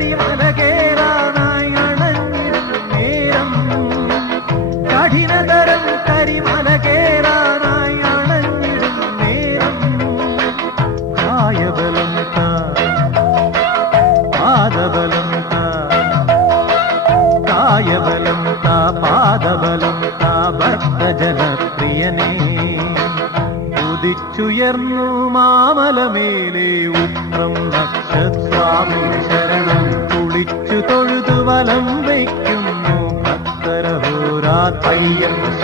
കരിമല കേറാനായി അണഞ്ഞിടും നേരം കഠിനതരം കരിമല കേറാനായി അണഞ്ഞിടും നേരം കായബലം പാദബലം കായബലം പാദബലം ഭക്തജനപ്രിയനേ ഉദിച്ചുയർന്നു മാമലമേലെ ഉത്രം നക്ഷസ്വാമി ശരണം കുളിച്ചു തൊഴുതു വലം വയ്ക്കുന്നു ഭക്തരഹോരാ അയ്യപ്പ